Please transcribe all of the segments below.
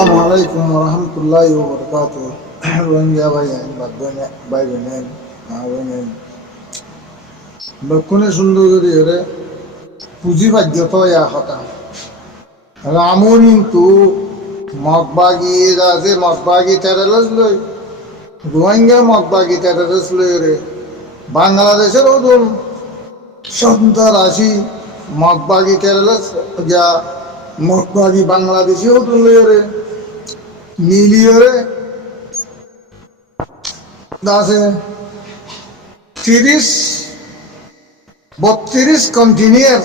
আসসালামু আলাইকুম রহমতুল্লাহি ওয়া বারাকাতুহু। রোহিঙ্গা ভাই বোনেন মা বোনেন বেকুনে সুন্দর করে এরে পুঁজি বাধ্যত ইয়া হতা রামুন কিন্তু মগবাগি আছে মগবাগি টেরারিস্ট লই রোহিঙ্গা মগবাগি টেরারিস্ট লই রে বাংলাদেশের ওজন সন্তার আসি মগবাগি টেরারিস্ট যা মগবাগি বাংলাদেশি ওজন লই রে মিলিয়রে আছে 30-32 কন্টিনিউয়ার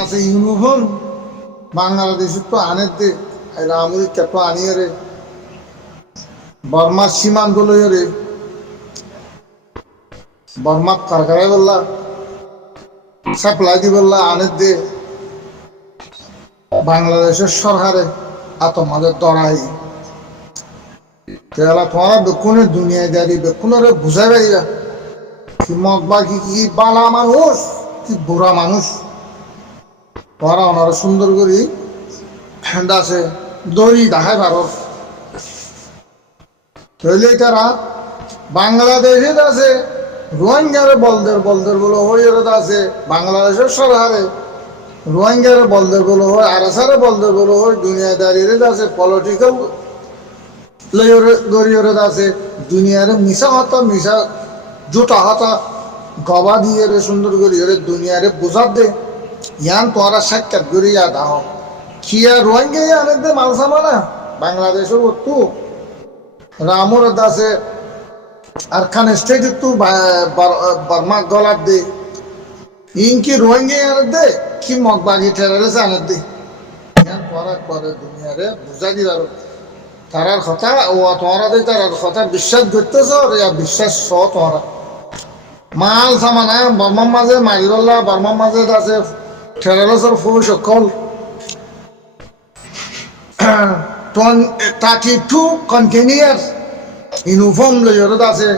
আছে ইউনিফর্ম বাংলাদেশের তো আনের দে আমেরিকা তো আনিয়ে রে বর্মার সীমান্ত লই রে বর্মার কারখানায় বললা সাপ্লাই দি বললা আনের দে বাংলাদেশের সরকারে তোমাদের দড়াই তেলা তোমারা বেকুনের দুনিয়াদারি বেকুনরে বুঝাই পারিবা কি মগবা কি বালা মানুষ কি বুড়া মানুষ তোরা ওনারা সুন্দর করি আছে দড়ি দেখায় ভারত তৈলে তারা বাংলাদেশে আছে রোহিঙ্গারে বলদের বলে হয়ে আছে বাংলাদেশের সরকারে রোহিঙ্গারে বলদের বলে হয় আরসারে বলদের বলে হয় দুনিয়াদারিরে আছে পলিটিক্যাল গড়িয়ে আছে দুনিয়ারে মিশা হতা মিশা জোটা হতা গবা দিয়ে রে সুন্দর গড়িয়ে দুনিয়ারে বোঝার দে ইয়ান তোরা সাক্ষাৎ করি ইয়া দাহ খিয়া রোহিঙ্গা ইয়ানের দে মাল সামানা বাংলাদেশের তু রামুর আছে আর খান স্টেট তু বর্মা গলার দে ইনকি রোহিঙ্গা ইয়ানের দে কি মগবাগি টেরারিস্ট আনের দে ইয়ান তোরা করে দুনিয়ারে বুঝা দিবার তারার কথা ও তোরা দে তারার কথা বিশ্বাস করতেছ ইয়া বিশ্বাস স তোরা মাল সামানা বর্মার মাঝে মারিবল্লা বর্মার মাঝে আছে টেরারিস্টের ফুল সকল 32 কন্টিনিউয়ার ইউনিফর্ম লইয়র আছে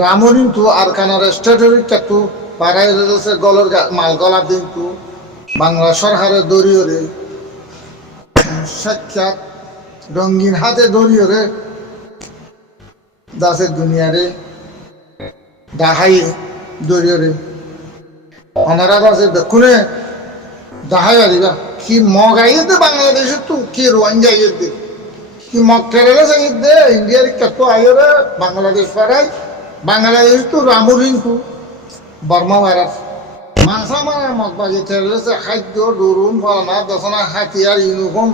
রামরিন তু আর কানার স্টেটরি চাতু পাড়ায় আছে গলর মাল গলা দিন তু বাংলা সরকারের দরিয়রে সাক্ষাৎ রঙিন হাতে দরিয়রে দাসের দুনিয়ারে দাহাই দরিয়রে ওনারা আছে দেখুনে দাহাই আরিবা কি মগ আইয়ে দে বাংলাদেশের তু কি রোহিঙ্গা আইয়ে দে কি মগ কেরালা যাইয়ে দে ইন্ডিয়ার কত আইয়ে রে বাংলাদেশ পাড়াই বাংলাদেশ তো রামুরিন তু বর্মা ভারত মানসা মানে মগ বাজি কেরালা খাদ্য ডরুন ফলনা দশনা হাতিয়ার ইউনিফর্ম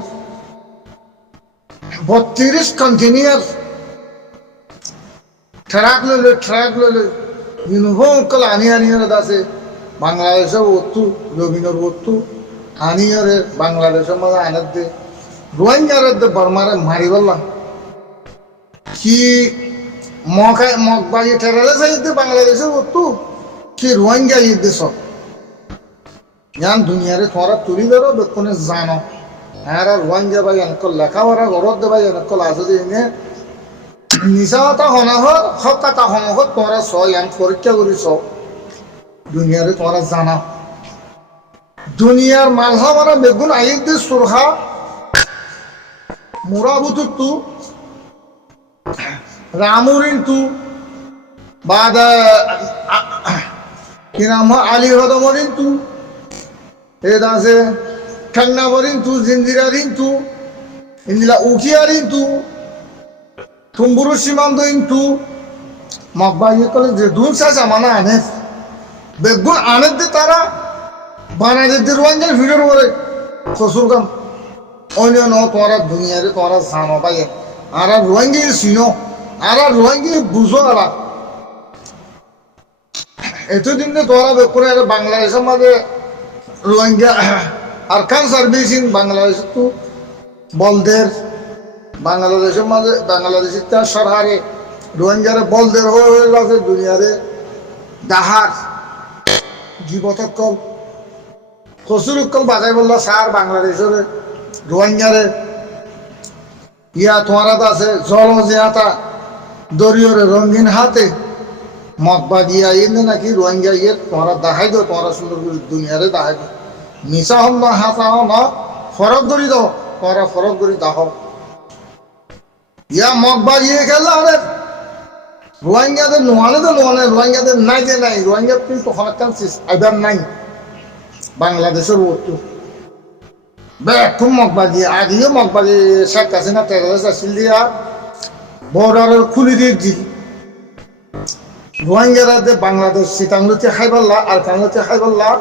32 কন্টিনিউয়ার ট্রাক লইলে ইউনিফর্ম কল আনিয়ে আছে বাংলাদেশের ওত্তু রবীন্দ্র ওত্তু আনিয়ে বাংলাদেশের মাঝে আনার দে রোহিঙ্গার দে বর্মারে মারি বললাম কি মগবাজি টেরালে যাই দে বাংলাদেশের ওত্তু কি রোহিঙ্গা ইয়ে দে সব ইয়ান দুনিয়ারে তোরা তুলি ধরো বেক্ষণে জানো আর রোহিঙ্গা ভাই অনেকল লেখাপড়া ঘরত দে ভাই অনেকল আছে যে এনে নিশা হতা হনাহর হক কাতা হনহত তোরা স ইয়ান পরীক্ষা করি স দুনিয়ারে তোরা জানা দুনিয়ার মালহা মারা বেগুন আইক দে সুরহা মুরাবুতু তু রামুরিন তু বাদ কি নাম আলী হদমরিন তু এ দাসে ঠান্নাবরিন তু জিঞ্জিরারিন তু ইন্দিলা উকিয়ারিন তু থুম্বুরু সীমান্ত ইন্তু মগবাগি কলে যে দুন সাজা মানা আনে বেগুন আনে দে তারা বানাই দে রোহিঙ্গা ভিডিও করে শ্বশুর গান অন্য ন তোরা দুনিয়ারে তোরা জানো পাই আর রোহিঙ্গা চিনো আর রোহিঙ্গা বুঝো আলা এতদিন তোরা বেকুনে বাংলাদেশের মাঝে রোহিঙ্গা আর খান সার্ভিসিং বাংলাদেশ তো বলদের বাংলাদেশের মাঝে বাংলাদেশের তার সরকারে রোহিঙ্গারে বলদের হয়ে গেছে দুনিয়ারে দাহার জীবতকল কসুরকল বাজাই বললো সার বাংলাদেশের রোহিঙ্গারে ইয়া তোমারা আছে জল জিয়াতা দরিয়রে রঙিন হাতে মগবা দিয়া ইয়ে নাকি রোহিঙ্গা ইয়ে তোমরা দেখাই দো তোমরা সুন্দর করে দুনিয়ারে দেখাই দো মিশা হন না হাতা হন না ফরক ধরি দাও তোরা ফরক করে দাহ ইয়া মগ বাজিয়ে খেলা আরে রোহিঙ্গাদের নোয়ানে তো নোয়ানে রোহিঙ্গাদের নাই যে নাই রোহিঙ্গা কিন্তু হরকান আইবার নাই বাংলাদেশের ওটু বেকুম মগবাজি আগেও মগবাজি শেখ হাসিনা টেরোরিস্ট আসিল দিয়া বর্ডারের খুলি দিয়ে দিল রোহিঙ্গারা যে বাংলাদেশ সিটাংলতে খাইবাল্লা আর কাংলতে খাইবাল্লা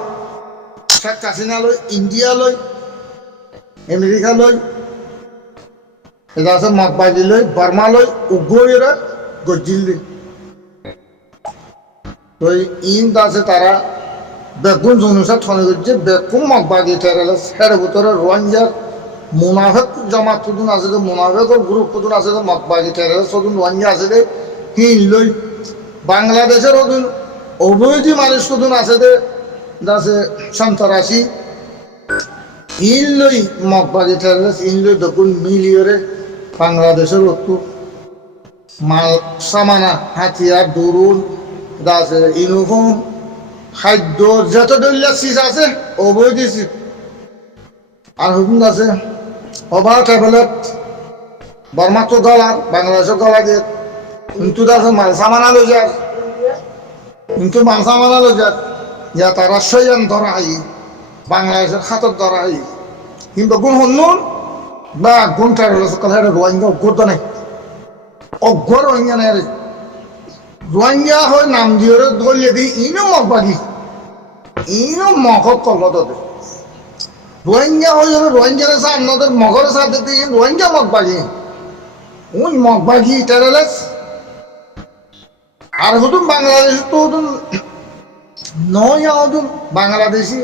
শেখ হাসিনা লই ইন্ডিয়া লই আমেরিকা লই এটা আছে মগবাজি লই বার্মা লই উগ্ররা গজিল্লি তো ইন আছে তারা বেগুন জনুসা থনে করছে বেকুম মগবাজি টেরোরিস্ট হের ভিতরে রোহিঙ্গার মুনাফেক জামাত তুদুন আছে যে মুনাফেকর গ্রুপ তুদুন আছে যে মগবাজি টেরোরিস্ট তুদুন রোহিঙ্গা আছে যে হিন লই বাংলাদেশের ওদিন অবৈধী মানুষ কদিন আছে যে আছে সন্ত্রাসী ইন লই মগবাজি টেরোরিস্ট ইন লই দেখুন মিলিয়রে বাংলাদেশের ওটু মাল সামানা হাতিয়ার দরুন আছে ইউনিফর্ম খাদ্য যত দলীয় চিজ আছে অবৈধ চিজ আর হুকুম আছে অভাব ট্যাবলেট বর্মা তো গলার বাংলাদেশের গলা দিয়ে কিন্তু আছে মাল সামানা লো যার কিন্তু মাল সামানা লো যার যা তারা সৈয়ান ধরা হাই বাংলাদেশের খাতর ধরা হাই কিন্তু গুণ হন্নুন বা গুণ ট্যাবলেট কথা রোহিঙ্গা অজ্ঞত নাই অজ্ঞ রোহিঙ্গা নাই রোহিঙ্গা হয় নাম দিয়ে ধরিয়ে দিই ইনো মগবাগি ইনো মগক কলত রোহিঙ্গা হয়ে রোহিঙ্গার আপনাদের মগরের সাথে দিয়ে রোহিঙ্গা মগবাগি ওই মগবাগি টেরোরিস্ট আর হতুন বাংলাদেশ তো হতুন নয় হতুন বাংলাদেশি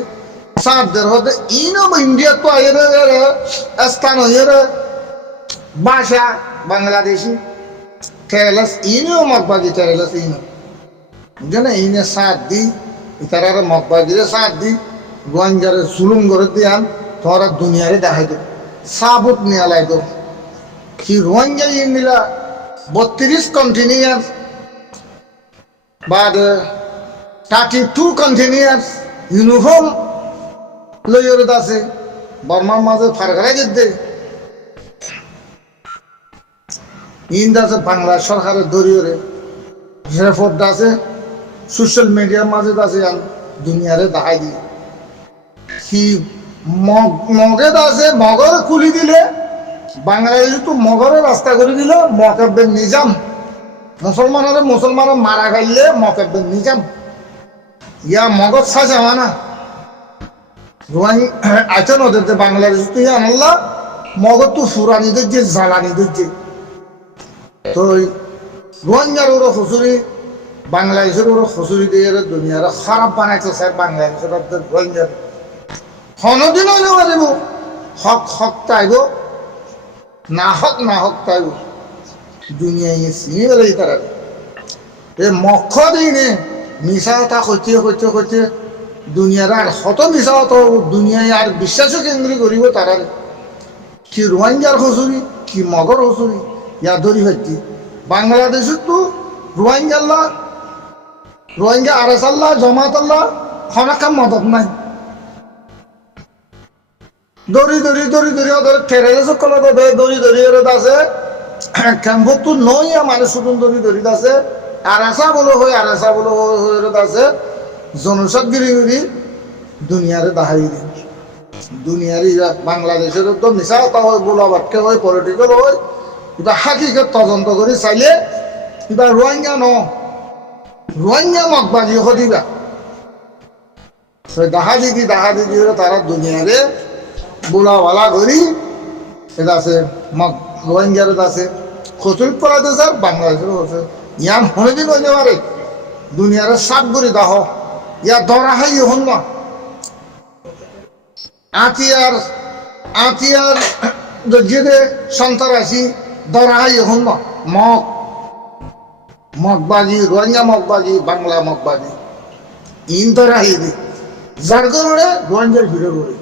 সাদের হতে ইনো ইন্ডিয়া তো এর স্থান এর ভাষা বাংলাদেশি টেরোরিস্ট ইনো মগবাগি টেরোরিস্ট ইনো বুঝলেন ইনে সাথ দি ইতারা মগবাগিরে সাথ দি রোহিঙ্গারে জুলুম করে দিয়ান তোরা দুনিয়ারে দেখাই দো সাবুত নিয়ে লাই দো কি রোহিঙ্গা ইন নিলা 32 কন্টিনিউয়ার বাদ 32 কন্টিনিউয়ার ইউনিফর্ম লইয়রে আছে বর্মার মাঝে ফারগাই দিতে ইন্দ আছে বাংলা সরকারের দরিয়রে রেফর্ড আছে সোশ্যাল মিডিয়ার মাঝে আছে দুনিয়ারে দেখাই দিয়ে কি মগে আছে মগর খুলি দিলে বাংলাদেশ তো মগরের রাস্তা করে দিল মকাব্বের নিজাম মুসলমানের মারা গাইলে মকাব্বের নিজাম ইয়া মগজ সাজা না রোহিং আছেন ওদের বাংলাদেশ তো ইয়া আল্লাহ মগজ তো ফুরানি দিচ্ছে জ্বালানি দিচ্ছে তো রোহিঙ্গার ওরা হুসুরি বাংলাদেশের ওরা হুসুরি দিয়ে দুনিয়ার খারাপ বানাইছে স্যার বাংলাদেশের রোহিঙ্গার কোনদিন হইলে পারিব হক হক তাইব না হক তাইব দুনিয়ায় চিনি বেলাই তারা এ মক্ষ দিনে মিশা কথা কইতে দুনিয়ার আর হত মিশা কথা দুনিয়ায় আর বিশ্বাসও কেন্দ্রী করিব তারা কি রোহিঙ্গার হুসুরি কি মগর হুসুরি ইয়া ধরি হচ্ছি বাংলাদেশের তো রোহিঙ্গা আরএস আল্লাহ জমাত আল্লাহ খনাকাম মদত নাই দড়ি ওদের টেরোরিস্ট কলা দড়ি ওরা আছে ক্যাম্পত তো নই মানুষ শুধু দড়ি আছে আরাসা বলো হয়ে আছে জনসাদ গিরি দুনিয়ারে দাহাই দি দুনিয়ারে বাংলাদেশের তো মিশা কথা হয় গোলাবাদকে হয় পলিটিক্যাল হয় কিবা হাকিকত তদন্ত করে চাইলে কিবা রোহিঙ্গা মগবাজি হদিবা দেখা দেখি তারা দুনিয়ারে বোলাওয়ালা করি এটা আছে রোহিঙ্গার আছে খচুর পড়াতে স্যার বাংলাদেশের হচ্ছে ইয়ান হনেদিন হইতে পারে দুনিয়ারে সাত করে দাহ ইয়া ধরা হাই হন না আতিয়ার যে সন্ত্রাসী ধরা হাই হন না মগবাজি রোহিঙ্গা মগবাজি বাংলা মগবাজি ইন ধরা হাই দি যার কারণে রোহিঙ্গার ভিড়ে করে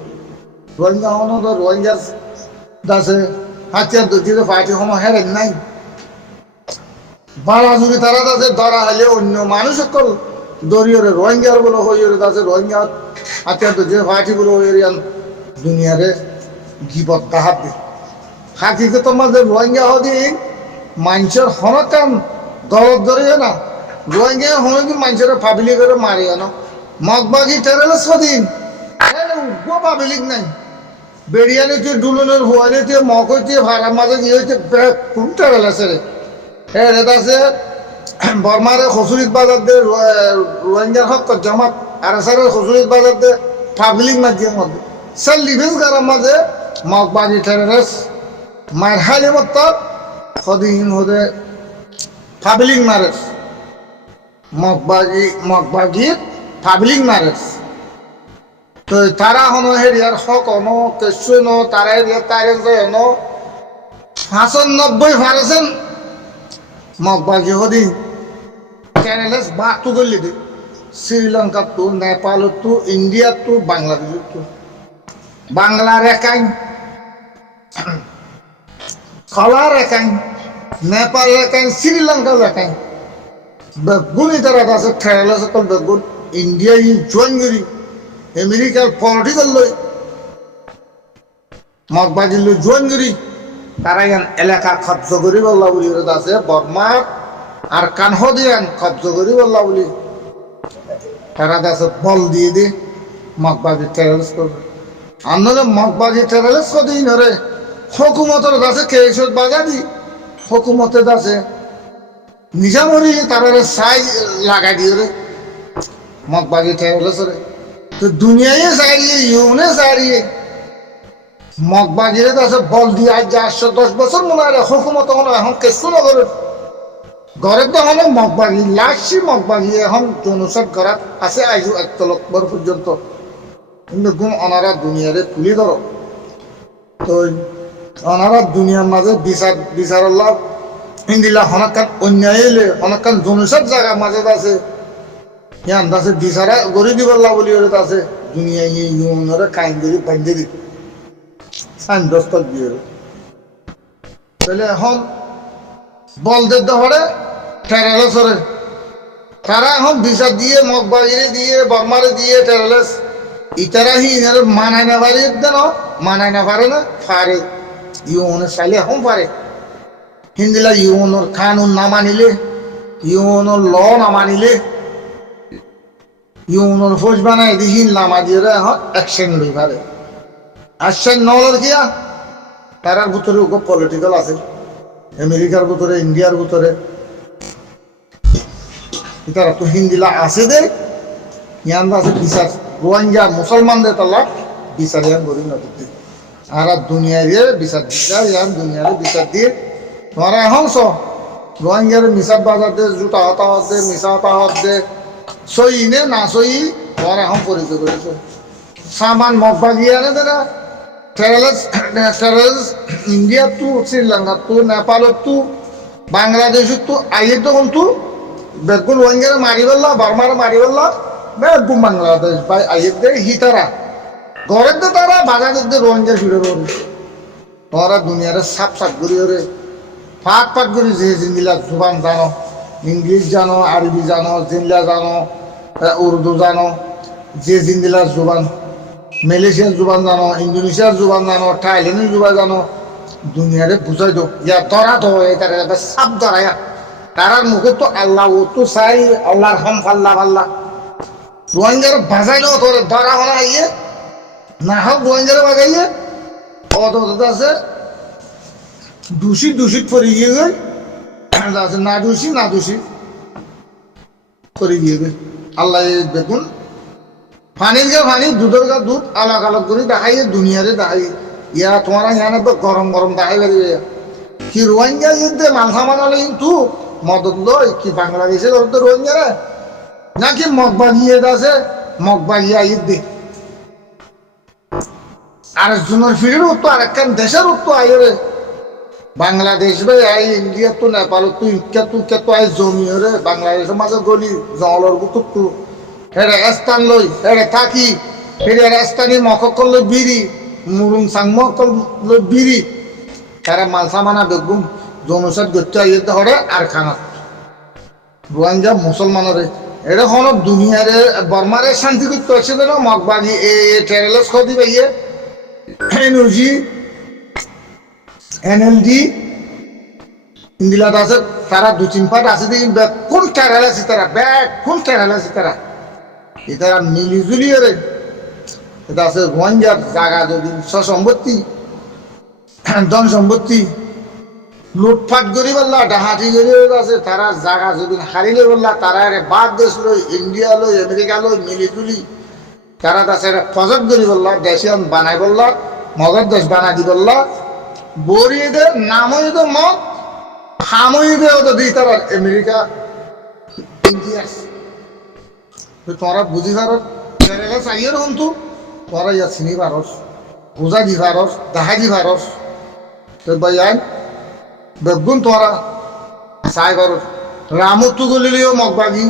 রোহিঙ্গা হন তো রোহিঙ্গার দাসে হাতিয়ার দুটিতে পার্টি হন হেরেন নাই বাড়া যদি তারা দাসে ধরা হলে অন্য মানুষ সকল দরিয়রে রোহিঙ্গার বলে হইরে দাসে রোহিঙ্গা হাতিয়ার দুটিতে পার্টি বলে হইয়ান দুনিয়ারে গিবত তাহাত হাকিকত মাঝে রোহিঙ্গা হদিন মানুষের হনকান দলত ধরিয়ে না রোহিঙ্গা হনকি মানুষের পাবলিক করে মারিয়ে না মগবাগি টেরেলে সদিন পাবলিক নাই বেরিয়ানি তুই ডুলনের হুয়ানি তুই মক হইতে ভাড়ার মাঝে গিয়ে হইতে খুব টেরেল আছে রে এটা আছে বর্মারে খসুরিত বাজার দে রোহিঙ্গার হক জামাত আর সারের খসুরিত বাজার দে পাবলিক মাঝে মধ্যে স্যার লিভেন্স গারার মাঝে মগবাগি টেরেলেস মায়ের হাইলে মত সদিন হদে পাবলিক মারেস মগবাগি পাবলিক মারেস তো তারা হনো হেরিয়ার হক হনো কেসু ন তারা হেরিয়ার তারে হনো 95% মগবাগি হদিন চ্যানেলেস বাটু গলি দে শ্রীলঙ্কা তো নেপাল তো ইন্ডিয়া তো বাংলাদেশ তো বাংলা রেখাই খলা রেখাই নেপাল রেখাই শ্রীলঙ্কা রেখাই বেগুনি তারা আছে খেয়াল সকল বেগুন ইন্ডিয়া ই জয়েন করি আমেরিকার পলিটিক্যাল লই মগবাগি লই জয়েন করি তারা ইয়ান এলাকা কব্জ করি বললা বলি আছে বর্মা আর কানহদিয়ান কব্জ করি বললা বলি তারা আছে বল দিয়ে দি মগবাগি টেররিস্ট করবে আন্দোলন মগবাগি টেররিস্ট কদিন ধরে হুকুমতের কাছে কেসত বাজাদি হুকুমতের কাছে নিজামরি তারা সাইজ লাগাই দিয়ে রে মগবাগি টেররিস্ট রে তো দুনিয়ায় সারিয়ে ইউনে সারিয়ে মগবাগিরে কাছে বল দিয়ে আজ 110 বছর মনে হয় হুকুমত হলো এখন কেসু না করে ঘরের তো হলো মগবাগি লাশি মগবাগি এখন জনসাদ ঘরাত আছে আইজু 1 লক্ষ পর্যন্ত কিন্তু গুণ অনারা দুনিয়ারে তুলি ধরো তো অনারা দুনিয়ার মাঝে বিচার আল্লাহ ইন্দিলা হনাকান অন্যায় এলে হনাকান জনসাদ জায়গা মাঝে আছে ইয়ান আছে বিচারা গড়ি দিবল্লা বলি ওরে আছে দুনিয়া ইউনরে কাইন করে বান্ধে দিত সাইন দস্তক দিয়ে তাহলে এখন বলদের দহরে টেরালেস ওরে তারা এখন বিচার দিয়ে মগবাগিরে দিয়ে বর্মারে দিয়ে টেরালেস ইতারা হিনারে মানাই না পারে দেন মানাই না পারে না পারে ইউনের চাইলে এখন পারে হিন্দিলা ইউনের কানুন না মানিলে ইউনের ল না মানিলে ইউনের ফৌজ বানাই দিহি নামা দিয়ে এখন অ্যাকশন লই পারে অ্যাকশন নলর কিয়া তারার ভিতরে খুব পলিটিক্যাল আছে আমেরিকার ভিতরে ইন্ডিয়ার ভিতরে তারা তো হিন্দিলা আছে দে ইয়ান আছে বিচার রোহিঙ্গা মুসলমানদের তালা বিচার ইয়ান করি না দিতে আর দুনিয়ারে বিচার দিতে ইয়ান দুনিয়ারে বিচার দিয়ে তোমারা এখন রোহিঙ্গার মিশার বাজার দে জুতা হতাহত দে মিশা হতাহত দে সই নে না সই তোমার এখন পরিচয় করেছে সামান মগবাগি আনে তারা টেরালেস ইন্ডিয়া তো শ্রীলঙ্কা তো নেপাল তো বাংলাদেশ তো আইয়ে তখন তো বেগুন রোহিঙ্গারে মারি বললা বর্মারে মারি বললা বেগুন বাংলাদেশ ভাই আইয়ে দে হিতারা ঘরের দে তারা বাজারের দে রোহিঙ্গা ফিরে রোহিঙ্গা তোমরা দুনিয়ারে সাপ সাপ করি ওরে ফাঁক ফাঁক করি যে জিনিলা জুবান জানো ইংলিশ জানো আরবি জানো জিনলা জানো উর্দু জানো যে জিন্দিলার জুবান মালয়েশিয়ার জুবান জানো ইন্দোনেশিয়ার জুবান জানো থাইল্যান্ডের জুবান জানো দুনিয়ারে বুঝাই দো ইয়া ধরা তো এটারে সাপ ধরা তারার মুখে তো আল্লাহ ও তো চাই আল্লাহর হাম ফাল্লা ফাল্লা রোহিঙ্গার বাজাই নো তোর ধরা হনা ইয়ে না হোক রোহিঙ্গার বাজাইয়ে অত আছে দূষিত পরে গিয়ে গই না দোষী করে গিয়ে গই আল্লাহ দেখুন পানির গা পানি দুধের গা দুধ আলাগ আলাগ করে দেখাইয়ে দুনিয়ারে দেখাই ইয়া তোমার ইয়ানে তো গরম দেখাই বেরিয়ে কি রোহিঙ্গা ইয়ে মালসা মানালে কিন্তু মদত লয় কি বাংলাদেশে তো রোহিঙ্গারা নাকি মগবাগিয়ে আছে মগবাগিয়া ঈদ দে আরেকজনের ফিরের তো আরেকখান দেশের তো আইরে বাংলাদেশ ভাই আই ইন্ডিয়া তো নেপাল তো ইকা তো আই জমি রে বাংলাদেশের মাঝে গলি জলের বুকুর তো হেরে স্থান লই হেরে থাকি হেরে স্থানীয় মকল লই বিড়ি মুরুং সাংমকল লই বিড়ি তারা মালসা মানা বেগুম জনসাদ গত্যা ইয়েতে হরে আর খানা রোহিঙ্গা মুসলমানের এটা হন দুনিয়ারে বর্মারে শান্তি করতে হচ্ছে না মগবাগি এ টেরেলেস খদি ভাইয়ে এনার্জি NLD ইন্দিলাত আছে তারা 2-3 পার্ট আছে দেখি কোন টেরাল আছে তারা কোন টেরাল আছে তারা এটারা মিলিজুলি রে এটা আছে রোহিঙ্গার জায়গা যদি সম্পত্তি ধন সম্পত্তি লুটফাট করি বললা ডাহাতি করি আছে তারা জায়গা যদি হারিলে বললা তারা বাদ দেশ লই ইন্ডিয়া লই আমেরিকা লই মিলিজুলি তারা আছে প্রজেক্ট করি বললা দেশে বানাই বললা মগর দেশ বানাই দি বললা বরিয়ে দে নামই দে মগ হামই দে ওদের দিই তারা আমেরিকা ইন্ডিয়া তোরা বুঝি পারস চাইয়ে কিন্তু তোরা ইয়া চিনি পারস বুঝা দি পারস দেখা দি পারস তো ভাই বেগুন তোরা চাই পারস রামত্তু গলিলেও মগবাগি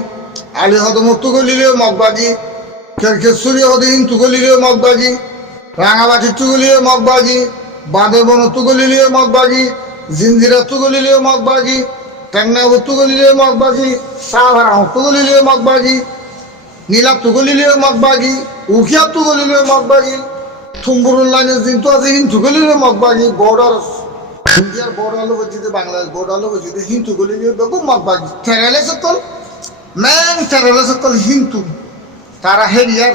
আলী হদমত্তু গলিলেও মগবাগি কেরকেশ্বরী হদিন তুগলিলেও মগবাগি রাঙাবাটি তুগলিলেও মগবাগি বাঁদরবন তুগলিলেও মগবাগি জিঞ্জিরা তুগলিলেও মগবাগি টেংনাবু তুগলিলেও মগবাগি সাহারা তুগলিলেও মগবাগি নীলা তুগলিলেও মগবাগি উখিয়া তুগলিলেও মগবাগি থুম্বুরুল লাইনের জিন্তু আছে হিন তুগলিলেও মগবাগি বর্ডার ইন্ডিয়ার বর্ডার লোক যদি বাংলাদেশ বর্ডার লোক যদি হিন তুগলিলেও বেগম মগবাগি টেরালে সকল মেন টেরালে সকল হিন্দু তারা হেরিয়ার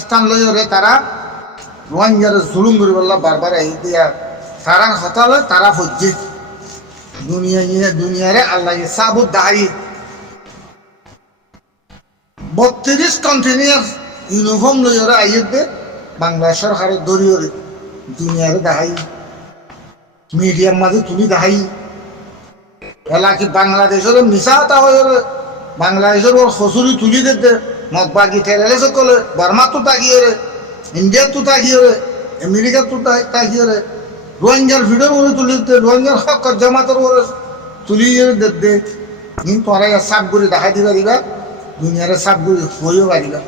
স্থান লইরে তারা রোহিঙ্গার জুলুম করে বললা বারবার এই দিয়া তারা হতালে তারা হজ্জে দুনিয়ারে আল্লাহ সাবুত দায়ী 32 কন্টেনিয়ার ইউনিফর্ম লইরে আইয়ে বাংলা সরকারের দরিয়রে দুনিয়ারে দাহাই মিডিয়ার মাঝে তুলি দাহাই এলা কি বাংলাদেশের মিশাতা হয়ে বাংলাদেশের ওর হসুরি তুলি দিতে মগবাগি ঠেলে সকলে বার্মা তো তাকিয়ে রে ইন্ডিয়া তো তাকিয়ে রে আমেরিকা তো তাকিয়ে রে রোহিঙ্গার ভিডিও করে তুলি দিতে রোহিঙ্গার হক জামাতের ওরে তুলি দে কিন্তু তোরা সাপ করে দেখা দিবা দিবা দুনিয়ারে সাপ করে হইও পারিবা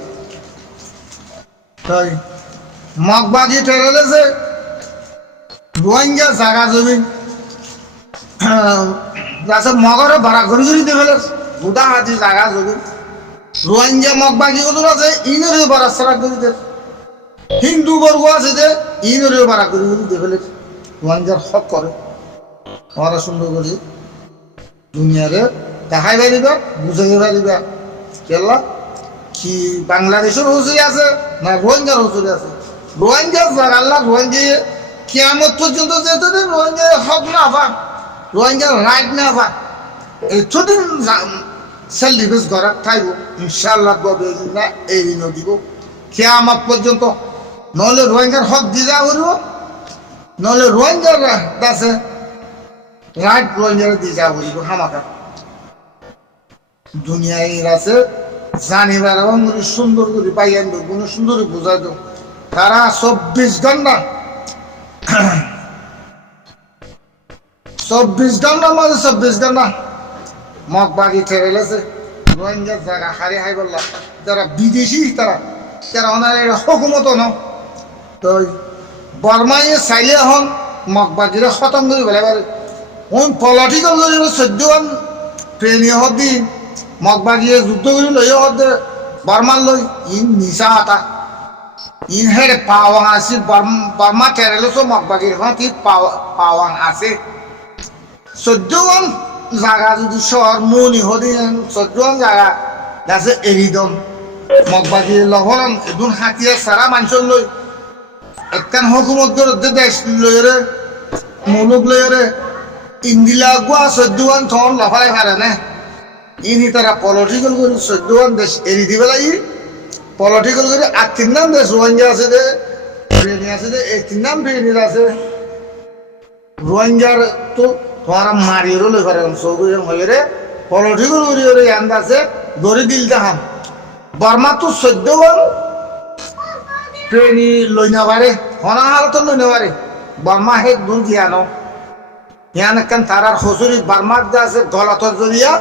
তাই মগবাগি ঠেলে যে রোহিঙ্গা জাগা জমিন মগরে ভাড়া করে করে দিয়ে ফেলে বুধা হাতি জাগা জমিন রোহিঙ্গা মগবাগি ওদের আছে ইনরেও ভাড়া ছাড়া করে দে হিন্দু বর্গ আছে যে ইনরেও ভাড়া করে করে দিয়ে ফেলে রোহিঙ্গার হক করে আমরা সুন্দর করি দুনিয়ারে দেখাই পারিবা বুঝাই পারিবা কেলা কি বাংলাদেশের হুজুরি আছে না রোহিঙ্গার হুজুরি আছে রোহিঙ্গা জাগা আল্লাহ রোহিঙ্গা কিয়ামত পর্যন্ত যেতে দেন রোহিঙ্গার হক না পান রোহিঙ্গার রাইট না পান এতদিন সেলিব্রেট করা থাকব ইনশাল্লাহ গবে না এই ঋণ দিব কিয়ামত পর্যন্ত নহলে রোহিঙ্গার হক দিয়ে যাওয়া করব নহলে রোহিঙ্গার আছে রাইট রোহিঙ্গার দিয়ে যাওয়া করব হামাকা দুনিয়ায় আছে জানিবার এবং সুন্দর করে পাইয়ান দেব সুন্দর বোঝাই দেব তারা 24 ঘন্টা 24 ঘন্টা মাঝে 24 ঘন্টা মগবাগি ঠেলেছে রোহিঙ্গার জায়গা হারি হাই বললা যারা বিদেশি তারা ওনার হুকুমত ন তো বর্মায় চাইলে এখন মগবাগিরে খতম করে বেলা পারে পলিটিক্যাল করে 14 ট্রেনে হত দি মগবাগিয়ে যুদ্ধ করে লই হত বর্মার লই in Nisha atta in head পাওয়াং আছে বর্মা ঠেলেছ মগবাগির এখন কি পাওয়াং আছে 14 জায়গা যদি শহর মনি হদিন 14 জায়গা আছে এরিদম মগবাগি লহরন এদুন হাতিয়া সারা মানুষ লই একখান হুকুমত করে দেশ লইরে মুলুক লইরে ইন্দিলা গুয়া 14 থন লফাই পারে না ইনি তারা পলিটিক্যাল করে 14 দেশ এরি দিবে লাগি পলিটিক্যাল করে আর 3 নাম দেশ রোহিঙ্গা আছে দে ট্রেনি আছে দে এই 3 নাম ট্রেনির আছে রোহিঙ্গার তো তোমারা মারিয়েরও লই পারে সৌগুজন হয়ে পলিটিক্যাল করে আন্দাজে গড়ে দিল দেখাম বর্মা তো 14 ট্রেনি লই না পারে হনাহাল তো লই না পারে বর্মা হে দূর গিয়ানো ইয়ান একখান তারার হসুরি বর্মার যে আছে গলাতর জরিয়া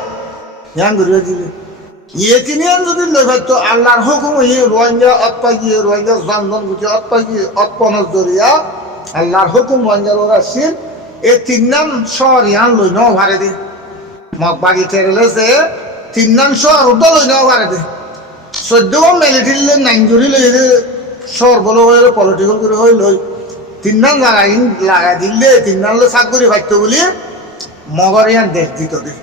ইয়ান ঘুরিয়ে দিলে ইয়ে তিনিয়ান যদি লই পারতো আল্লাহর হুকুম হয়ে রোহিঙ্গা অৎপাগিয়ে রোহিঙ্গা জনগণ গুটি অৎপাগিয়ে অৎপনের জরিয়া আল্লাহর হুকুম রোহিঙ্গার ওরা শিল এই 3 নাম শহর ইয়ান লই নাও ভারে দে মগবাগি ঠেলে যে 3 নাম শহর উদ্দ লই নাও ভারে দে 14 মিলিটারি নাইনজুরি লই শহর বলো হয়ে পলিটিক্যাল করে হয়ে লই তিনদান লাগাই দিলে তিনদান চাকরি পাইতো বলি মগর ইয়ান দেশ দিত দে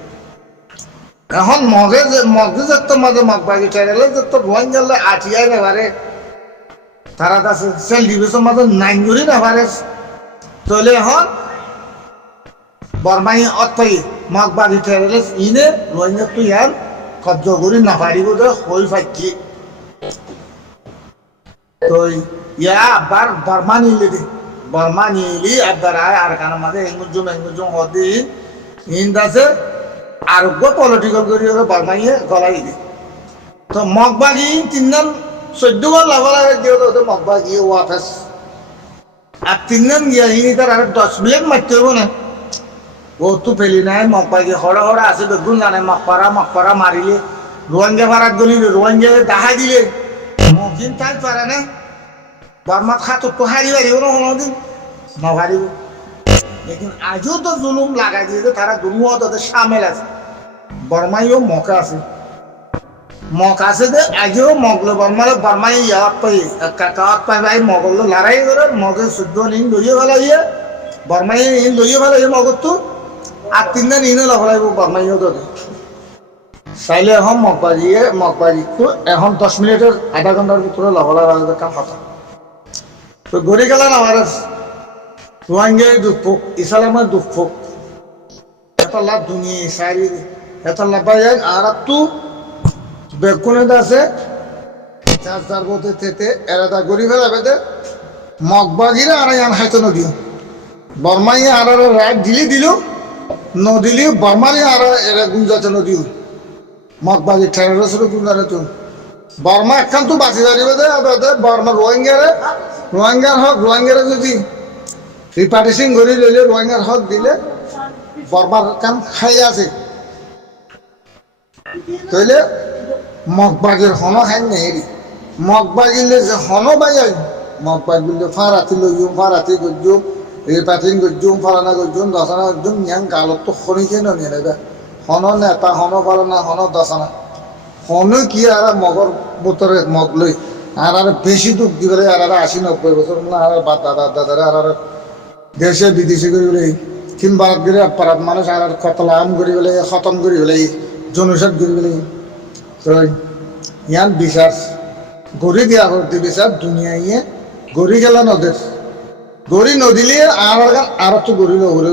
এখন মগে যত মাঝে মগ বাগি চাইলে যত ভয় গেলে আঠিয়াই নেবারে তারা আছে সেল ডিভিশন মাঝে নাইন করি নেবারে চলে এখন বর্মাই অতই মগ বাগি চাইলে ইনে রোহিঙ্গা তো ইয়ার কব্জ করি না পারিব যে হই পাইছি তো ইয়া আবার বর্মা নিলে দে বর্মা নিলি আবার আর কানা মাঝে এঙ্গুজুম হদি ইন আছে আরোগ্য পলিটিক্যাল করি বর্মাইয়ে গলাই দে তো মগবাগি তিনজন 14 বার লাভ লাগে যে মগবাগি ওয়াফেস আর তিনজন গিয়া হিনি তার আর 10 মিনিট মারতে হবো না ও তো পেলি নাই মগবাগি হড়া হড়া আছে বেগুন জানে মগপাড়া মারিলে রোহিঙ্গা ভাড়াত গলি রোহিঙ্গা দেখা দিলে মগিন তাই পারে না বর্মাত খাতো তো হারি বাড়িব না কোনোদিন নহারিব লেকিন আজও তো জুলুম লাগাই দিয়েছে তারা দুনুয়া তাদের সামেল আছে বর্মাইও মকা আছে যে আজও মগল বর্মাই ইয়াত পাই কাকাত পাই ভাই মগল লড়াই করে মগে শুদ্ধ নিন লইয়ে ফেলাইয়ে বর্মাই ইন লইয়ে ফেলাইয়ে মগত তো আর তিনদিন ইনে লফলাইব বর্মাইও তোকে চাইলে এখন মগবাজি তো এখন 10 মিনিটের আধা ঘন্টার ভিতরে লফলা কাম কথা তো গড়ি গেল না আমার রোহিঙ্গায় দুঃখ ইসলামের দুঃখ এতলা দুনিয়া সারি এতলা বাইন আর তো বেগুনে আছে চার বতে তেতে এরাদা গড়ি ফেলাবে দে মগবাজিরা আর ইয়ান হাইতো নদীও বর্মাই আর রাত দিল নদিলি বর্মারি আর এরা গুঞ্জাতে নদীও মগবাজি ঠেরোশো গুঞ্জারে তো বর্মা একখান তো বাঁচি দাঁড়িয়ে দে বর্মা রোহিঙ্গার হক রোহিঙ্গারে যদি রিপার্টিশন করে লইলে রোহিঙ্গার হক দিলে বর্মার কাম খাই আছে তইলে মগবাগির হন খাই নেই মগবাগিলে যে হন বাইয়াই মগবাগিলে ফারাতি লইম ফারাতি গজ্জুম রিপার্টিং গজ্জুম ফারানা গজ্জুম দশানা গজ্জুম ইয়াং গালত তো খনিকে নিয়ে নেবে হন নেতা হন ফারানা হন দশানা হন কি আর মগর বোতরে মগ লই আর বেশি দুঃখ দিবে আর 80-90 বছর মানে আর বাদ দাদারে আর দেশে বিদেশে করি বলে কিংবা পাড়াত মানুষ আর কতলাম করি বলে খতম করি বলে জনসাদ করি বলে তো ইয়ান বিচার গড়ি দিয়া করতে বিচার দুনিয়া ইয়ে গড়ি গেল নদের গড়ি নদিলে আর তো গড়ি নগরে